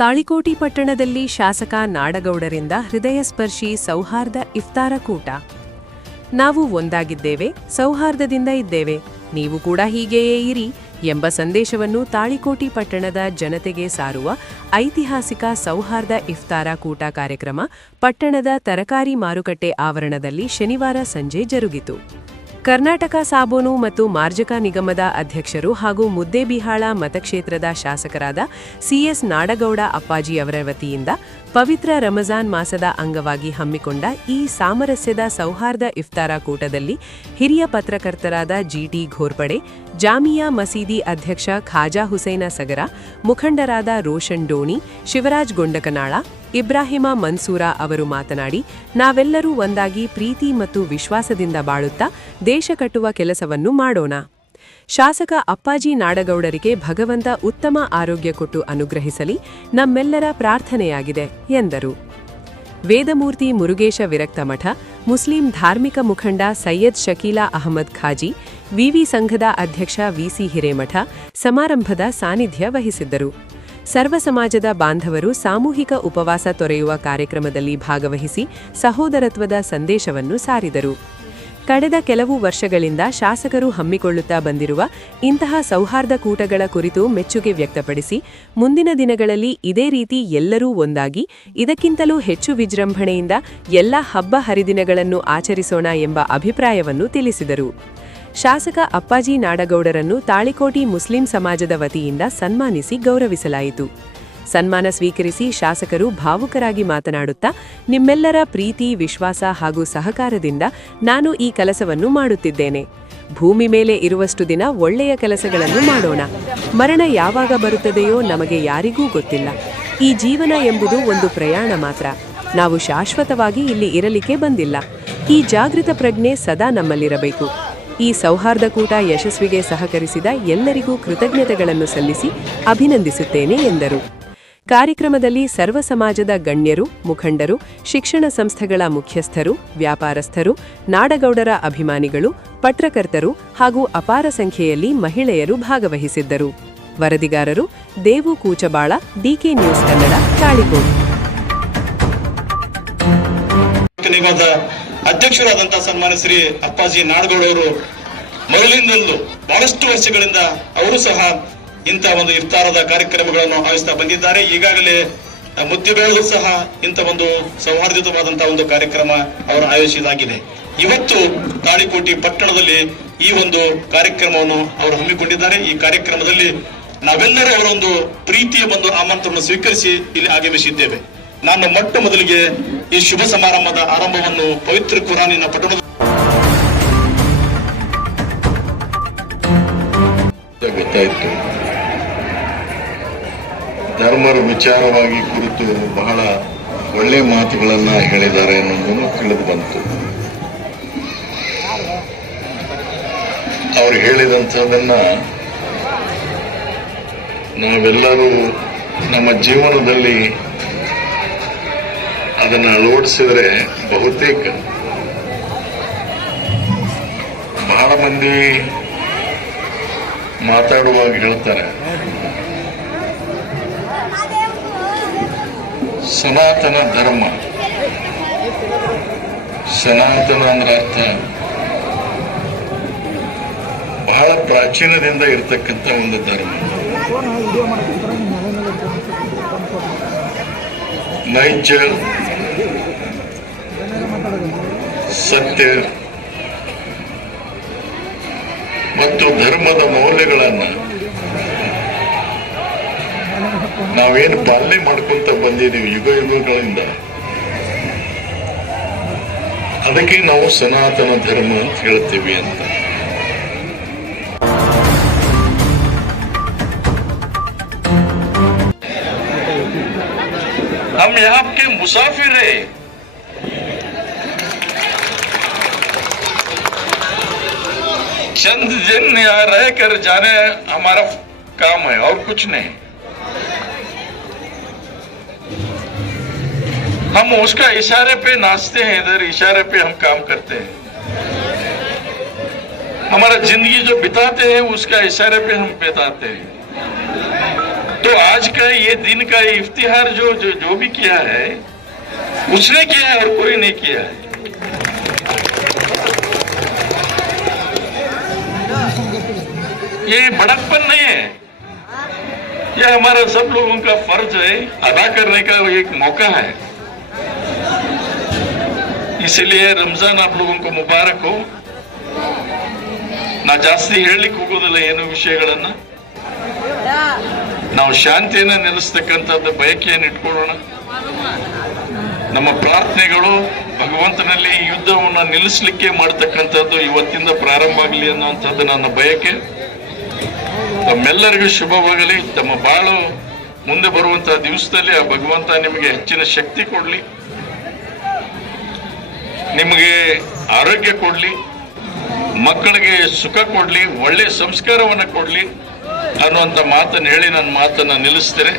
ತಾಳಿಕೋಟಿ ಪಟ್ಟಣದಲ್ಲಿ ಶಾಸಕ ನಾಡಗೌಡರಿಂದ ಹೃದಯಸ್ಪರ್ಶಿ ಸೌಹಾರ್ದ ಇಫ್ತಾರ ಕೂಟ. ನಾವು ಒಂದಾಗಿದ್ದೇವೆ, ಸೌಹಾರ್ದದಿಂದ ಇದ್ದೇವೆ, ನೀವು ಕೂಡ ಹೀಗೆಯೇ ಇರಿ ಎಂಬ ಸಂದೇಶವನ್ನು ತಾಳಿಕೋಟಿ ಪಟ್ಟಣದ ಜನತೆಗೆ ಸಾರುವ ಐತಿಹಾಸಿಕ ಸೌಹಾರ್ದ ಇಫ್ತಾರ ಕೂಟ ಕಾರ್ಯಕ್ರಮ ಪಟ್ಟಣದ ತರಕಾರಿ ಮಾರುಕಟ್ಟೆ ಆವರಣದಲ್ಲಿ ಶನಿವಾರ ಸಂಜೆ ಜರುಗಿತು. ಕರ್ನಾಟಕ ಸಾಬೂನು ಮತ್ತು ಮಾರ್ಜಕ ನಿಗಮದ ಅಧ್ಯಕ್ಷರು ಹಾಗೂ ಮುದ್ದೇಬಿಹಾಳ ಮತಕ್ಷೇತ್ರದ ಶಾಸಕರಾದ ಸಿಎಸ್ ನಾಡಗೌಡ ಅಪ್ಪಾಜಿ ಅವರ ವತಿಯಿಂದ ಪವಿತ್ರ ರಮಜಾನ್ ಮಾಸದ ಅಂಗವಾಗಿ ಹಮ್ಮಿಕೊಂಡ ಈ ಸಾಮರಸ್ಯದ ಸೌಹಾರ್ದ ಇಫ್ತಾರ ಕೂಟದಲ್ಲಿ ಹಿರಿಯ ಪತ್ರಕರ್ತರಾದ ಜಿಟಿ ಘೋರ್ಪಡೆ, ಜಾಮಿಯಾ ಮಸೀದಿ ಅಧ್ಯಕ್ಷ ಖಾಜಾ ಹುಸೈನ ಸಗರ, ಮುಖಂಡರಾದ ರೋಷನ್ ಡೋಣಿ, ಶಿವರಾಜ್ ಗೊಂಡಕನಾಳ, ಇಬ್ರಾಹಿಮ ಮನ್ಸೂರ ಅವರು ಮಾತನಾಡಿ, ನಾವೆಲ್ಲರೂ ಒಂದಾಗಿ ಪ್ರೀತಿ ಮತ್ತು ವಿಶ್ವಾಸದಿಂದ ಬಾಳುತ್ತಾ ದೇಶ ಕಟ್ಟುವ ಕೆಲಸವನ್ನು ಮಾಡೋಣ. ಶಾಸಕ ಅಪ್ಪಾಜಿ ನಾಡಗೌಡರಿಗೆ ಭಗವಂತ ಉತ್ತಮ ಆರೋಗ್ಯ ಕೊಟ್ಟು ಅನುಗ್ರಹಿಸಲಿ ನಮ್ಮೆಲ್ಲರ ಪ್ರಾರ್ಥನೆಯಾಗಿದೆ ಎಂದರು. ವೇದಮೂರ್ತಿ ಮುರುಗೇಶ ವಿರಕ್ತ ಮಠ, ಮುಸ್ಲಿಂ ಧಾರ್ಮಿಕ ಮುಖಂಡ ಸೈಯದ್ ಶಕೀಲಾ ಅಹಮದ್ ಖಾಜಿ, ವಿವಿ ಸಂಘದ ಅಧ್ಯಕ್ಷ ವಿಸಿ ಹಿರೇಮಠ ಸಮಾರಂಭದ ಸಾನ್ನಿಧ್ಯ ವಹಿಸಿದ್ದರು. ಸರ್ವ ಸಮಾಜದ ಬಾಂಧವರು ಸಾಮೂಹಿಕ ಉಪವಾಸ ತೊರೆಯುವ ಕಾರ್ಯಕ್ರಮದಲ್ಲಿ ಭಾಗವಹಿಸಿ ಸಹೋದರತ್ವದ ಸಂದೇಶವನ್ನು ಸಾರಿದರು. ಕಳೆದ ಕೆಲವು ವರ್ಷಗಳಿಂದ ಶಾಸಕರು ಹಮ್ಮಿಕೊಳ್ಳುತ್ತಾ ಬಂದಿರುವ ಇಂತಹ ಸೌಹಾರ್ದ ಕೂಟಗಳ ಕುರಿತು ಮೆಚ್ಚುಗೆ ವ್ಯಕ್ತಪಡಿಸಿ, ಮುಂದಿನ ದಿನಗಳಲ್ಲಿ ಇದೇ ರೀತಿ ಎಲ್ಲರೂ ಒಂದಾಗಿ ಇದಕ್ಕಿಂತಲೂ ಹೆಚ್ಚು ವಿಜೃಂಭಣೆಯಿಂದ ಎಲ್ಲ ಹಬ್ಬ ಹರಿದಿನಗಳನ್ನು ಆಚರಿಸೋಣ ಎಂಬ ಅಭಿಪ್ರಾಯವನ್ನು ತಿಳಿಸಿದರು. ಶಾಸಕ ಅಪ್ಪಾಜಿ ನಾಡಗೌಡರನ್ನು ತಾಳಿಕೋಟಿ ಮುಸ್ಲಿಂ ಸಮಾಜದ ವತಿಯಿಂದ ಸನ್ಮಾನಿಸಿ ಗೌರವಿಸಲಾಯಿತು. ಸನ್ಮಾನ ಸ್ವೀಕರಿಸಿ ಶಾಸಕರು ಭಾವುಕರಾಗಿ ಮಾತನಾಡುತ್ತಾ, ನಿಮ್ಮೆಲ್ಲರ ಪ್ರೀತಿ, ವಿಶ್ವಾಸ ಹಾಗೂ ಸಹಕಾರದಿಂದ ನಾನು ಈ ಕೆಲಸವನ್ನು ಮಾಡುತ್ತಿದ್ದೇನೆ. ಭೂಮಿ ಮೇಲೆ ಇರುವಷ್ಟು ದಿನ ಒಳ್ಳೆಯ ಕೆಲಸಗಳನ್ನು ಮಾಡೋಣ. ಮರಣ ಯಾವಾಗ ಬರುತ್ತದೆಯೋ ನಮಗೆ ಯಾರಿಗೂ ಗೊತ್ತಿಲ್ಲ. ಈ ಜೀವನ ಎಂಬುದು ಒಂದು ಪ್ರಯಾಣ ಮಾತ್ರ. ನಾವು ಶಾಶ್ವತವಾಗಿ ಇಲ್ಲಿ ಇರಲಿಕ್ಕೆ ಬಂದಿಲ್ಲ. ಈ ಜಾಗೃತ ಪ್ರಜ್ಞೆ ಸದಾ ನಮ್ಮಲ್ಲಿರಬೇಕು. ಈ ಸೌಹಾರ್ದ ಕೂಟ ಯಶಸ್ವಿಗೆ ಸಹಕರಿಸಿದ ಎಲ್ಲರಿಗೂ ಕೃತಜ್ಞತೆಗಳನ್ನು ಸಲ್ಲಿಸಿ ಅಭಿನಂದಿಸುತ್ತೇನೆ ಎಂದರು. ಕಾರ್ಯಕ್ರಮದಲ್ಲಿ ಸರ್ವ ಸಮಾಜದ ಗಣ್ಯರು, ಮುಖಂಡರು, ಶಿಕ್ಷಣ ಸಂಸ್ಥೆಗಳ ಮುಖ್ಯಸ್ಥರು, ವ್ಯಾಪಾರಸ್ಥರು, ನಾಡಗೌಡರ ಅಭಿಮಾನಿಗಳು, ಪತ್ರಕರ್ತರು ಹಾಗೂ ಅಪಾರ ಸಂಖ್ಯೆಯಲ್ಲಿ ಮಹಿಳೆಯರು ಭಾಗವಹಿಸಿದ್ದರು. ವರದಿಗಾರರು ದೇವು ಕೂಚಬಾಳ, ಡಿಕೆ ನ್ಯೂಸ್ ಕನ್ನಡ, ತಾಳಿಕೋಟಿ. ಅಧ್ಯಕ್ಷರಾದಂತಹ ಸನ್ಮಾನ್ಯ ಶ್ರೀ ಅಪ್ಪಾಜಿ ನಾಡಗೌಡರು ಮೊದಲಿನಿಂದಲೂ ಬಹಳಷ್ಟು ವರ್ಷಗಳಿಂದ ಅವರು ಸಹ ಇಂಥ ಒಂದು ಇಫ್ತಾರದ ಕಾರ್ಯಕ್ರಮಗಳನ್ನು ಆಯೋಜಿಸ್ತಾ ಬಂದಿದ್ದಾರೆ. ಈಗಾಗಲೇ ಮುದ್ದೇಬಿಹಾಳಲ್ಲೂ ಸಹ ಇಂಥ ಒಂದು ಸೌಹಾರ್ದಯುತವಾದಂತಹ ಒಂದು ಕಾರ್ಯಕ್ರಮ ಅವರು ಆಯೋಜಿಸಲಾಗಿದೆ. ಇವತ್ತು ತಾಳಿಕೋಟಿ ಪಟ್ಟಣದಲ್ಲಿ ಈ ಒಂದು ಕಾರ್ಯಕ್ರಮವನ್ನು ಅವರು ಹಮ್ಮಿಕೊಂಡಿದ್ದಾರೆ. ಈ ಕಾರ್ಯಕ್ರಮದಲ್ಲಿ ನಾವೆಲ್ಲರೂ ಅವರೊಂದು ಪ್ರೀತಿಯ ಒಂದು ಆಮಂತ್ರಣವನ್ನು ಸ್ವೀಕರಿಸಿ ಇಲ್ಲಿ ಆಗಮಿಸಿದ್ದೇವೆ. ನಾನು ಮೊಟ್ಟ ಮೊದಲಿಗೆ ಈ ಶುಭ ಸಮಾರಂಭದ ಆರಂಭವನ್ನು ಪವಿತ್ರ ಕುರಾನಿನ ಪಠಣ ಗೊತ್ತಾಯಿತು. ಧರ್ಮರ ವಿಚಾರವಾಗಿ ಕುರಿತು ಬಹಳ ಒಳ್ಳೆ ಮಾತುಗಳನ್ನ ಹೇಳಿದ್ದಾರೆ ಅನ್ನೋದನ್ನು ತಿಳಿದು ಬಂತು. ಅವರು ಹೇಳಿದಂಥದನ್ನ ನಾವೆಲ್ಲರೂ ನಮ್ಮ ಜೀವನದಲ್ಲಿ ಅದನ್ನು ಅಳವಡಿಸಿದ್ರೆ ಬಹುತೇಕ ಬಹಳ ಮಂದಿ ಮಾತಾಡುವಾಗ ಹೇಳ್ತಾರೆ, ಸನಾತನ ಧರ್ಮ. ಸನಾತನ ಅಂದ್ರೆ ಅರ್ಥ ಬಹಳ ಪ್ರಾಚೀನದಿಂದ ಇರತಕ್ಕಂಥ ಒಂದು ಧರ್ಮ. ನೈಜ, ಸತ್ಯ ಮತ್ತು ಧರ್ಮದ ಮೌಲ್ಯಗಳನ್ನು ನಾವೇನು ಪಾಲನೆ ಮಾಡ್ಕೊಂತ ಬಂದಿದ್ದೀವಿ ಯುಗ ಯುಗಗಳಿಂದ, ಅದಕ್ಕೆ ನಾವು ಸನಾತನ ಧರ್ಮ ಅಂತ ಹೇಳ್ತೀವಿ ಅಂತ. हम यहाँ के मुसाफिर है. चंद दिन यहाँ रह कर जाने हमारा काम है और कुछ नहीं. हम उसका इशारे पे नाचते हैं, इधर इशारे पे हम काम करते हैं. हमारा जिंदगी जो बिताते हैं उसका इशारे पे हम बिताते हैं. तो तो आज का ये दिन का इफ्तिहार जो भी किया है उसने किया है और कोई नहीं किया है। ये बड़कपन नहीं है, यह हमारा सब लोगों का फर्ज है, अदा करने का एक मौका है। इसलिए रमजान आप लोगों को मुबारक हो। ನಾ ಜಾಸ್ತಿ ಹೇಳಲಿಕ್ಕೆ ಹೋಗೋದಿಲ್ಲ ಏನು ವಿಷಯಗಳನ್ನ, ನಾವು ಶಾಂತಿಯನ್ನ ನೆಲೆಸ್ತಕ್ಕಂಥದ್ದು ಬಯಕೆಯನ್ನು ಇಟ್ಕೊಳ್ಳೋಣ. ನಮ್ಮ ಪ್ರಾರ್ಥನೆಗಳು ಭಗವಂತನಲ್ಲಿ ಯುದ್ಧವನ್ನು ನಿಲ್ಲಿಸಲಿಕ್ಕೆ ಮಾಡತಕ್ಕಂಥದ್ದು ಇವತ್ತಿಂದ ಪ್ರಾರಂಭ ಆಗಲಿ ಅನ್ನುವಂಥದ್ದು ನನ್ನ ಬಯಕೆ. ತಮ್ಮೆಲ್ಲರಿಗೂ ಶುಭವಾಗಲಿ. ತಮ್ಮ ಬಾಳು ಮುಂದೆ ಬರುವಂತಹ ದಿವಸದಲ್ಲಿ ಆ ಭಗವಂತ ನಿಮಗೆ ಹೆಚ್ಚಿನ ಶಕ್ತಿ ಕೊಡ್ಲಿ, ನಿಮಗೆ ಆರೋಗ್ಯ ಕೊಡ್ಲಿ, ಮಕ್ಕಳಿಗೆ ಸುಖ ಕೊಡ್ಲಿ, ಒಳ್ಳೆ ಸಂಸ್ಕಾರವನ್ನು ಕೊಡ್ಲಿ ಅನ್ನುವಂಥ ಮಾತನ್ನು ಹೇಳಿ ನನ್ನ ಮಾತನ್ನು ನಿಲ್ಲಿಸ್ತೇನೆ.